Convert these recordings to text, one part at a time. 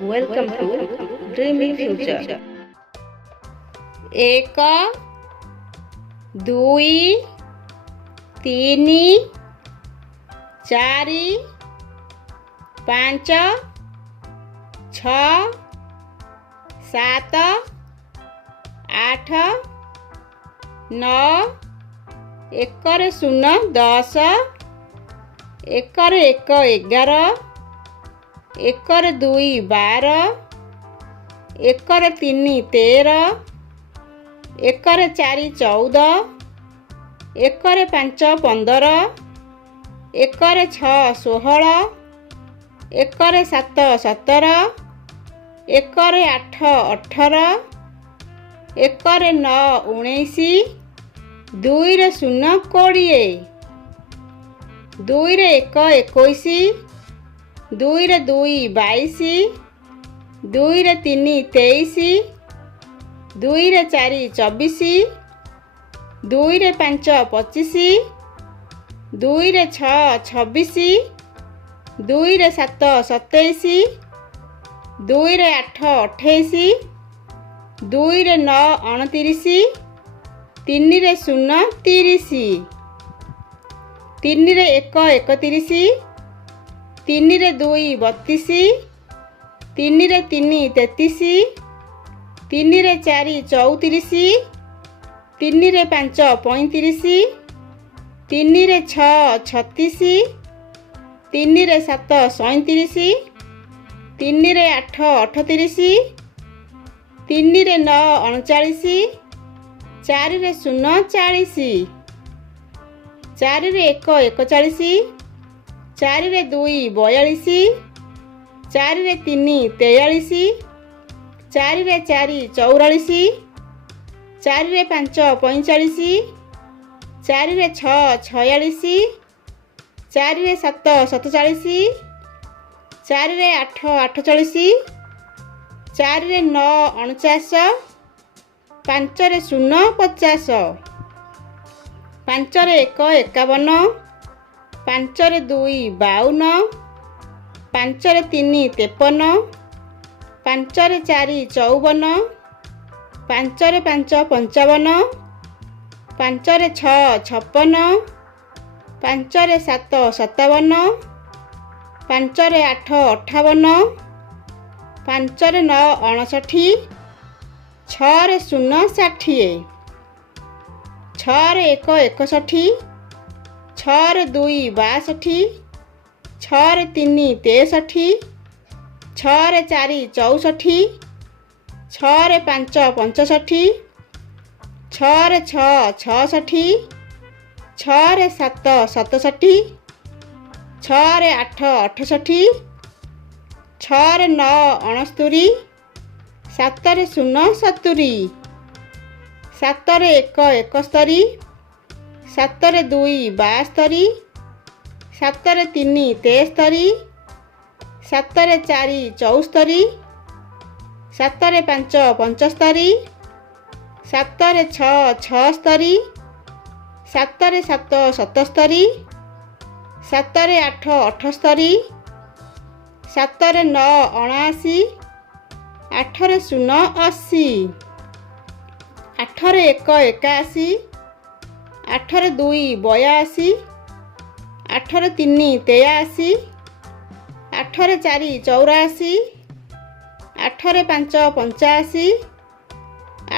Welcome to Dreamy Future. एक दुई तीनी चारि पाँच छ सात आठ नौ एकर शून्य 10 एकर एक 11 एकर दुई 12 एकर तीनी 13 एकर चारि 14 एकर पाँच 15 एकर छ 16 एकर सात 17 एकर आठ 18 एकर नौ 19 दुई रे शून्य 20 दुई रे एक 21 दुई रे दुई 22 दुई रे तीनी 23 दुई रे चारि 24 दुई रे पाँच 25 दुई रे छ 26 दुई रे सात 27 दुई रे आठ 28 दुई रे नौ 29 तीन रे शून्य 30 तीन रे एक 31 तीन रे दुई 32 तीन रे तीनी 33 तीन रे चारि 34 तीन रे पाँच 35 तीन रे छ 36 तीन रे सात 37 तीन रे आठ 38 तीन रे नौ 39 चारि रे शून्य 40 चारि रे एक 41 चारि रे दुई 42 चारि रे तीनी 43 चारि रे चारि 44 चारि रे पाँच 45 चारि रे छ 46 चारि रे सात 47 चारि रे आठ 48 चारि रे नौ 49 पाँच रे शून्य 50 पाँच रे एक 51 पाँच रे दुई 52 पाँच रे तीनी 53 पाँच रे चारि 54 पाँच रे पाँच 55 पाँच रे छ 56 पाँच रे सात 57 पाँच रे आठ 58 पाँच रे नौ 59 छ रे शून्य 60 छ रे एक 61 छ रे दुई 62 छ रे तीनी 63 छ रे चारि 64 छ रे पाँच 65 छ रे छ 66 छ रे सात 67 छ रे आठ 68 छ रे नौ 69 सात रे शून्य 70 सात रे एक 71 सात रे दुई 72 सात रे तीनी 73 सात रे चारि 74 सात रे पाँच 75 सात रे छ 76 सात रे सात 77 सात रे आठ 78 सात रे नौ 79 आठ रे शून्य 80 आठ रे एक 81 आठ रे दुई 82 आठ रे तीनी 83 आठ रे चारि 84 आठ रे पाँच 85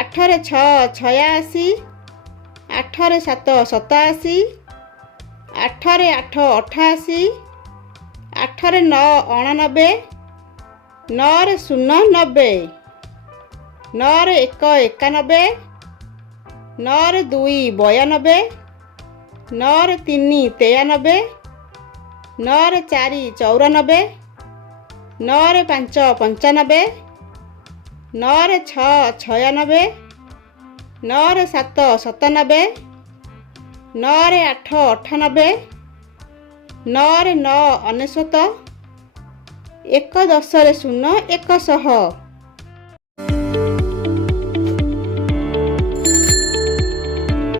आठ रे छ 86 आठ रे सात 87 आठ रे आठ 88 आठ रे नौ 89 नौ रे शून्य 90 नौ रे एक 91 नौ रे दुई 92 नौ रे तीनी 93 नौ रे चारि 94 नौ रे पाँच 95 नौ रे छ 96 नौ रे सात 97 नौ रे आठ 98 नौ रे नौ 99 एक 10 रे शून्य 100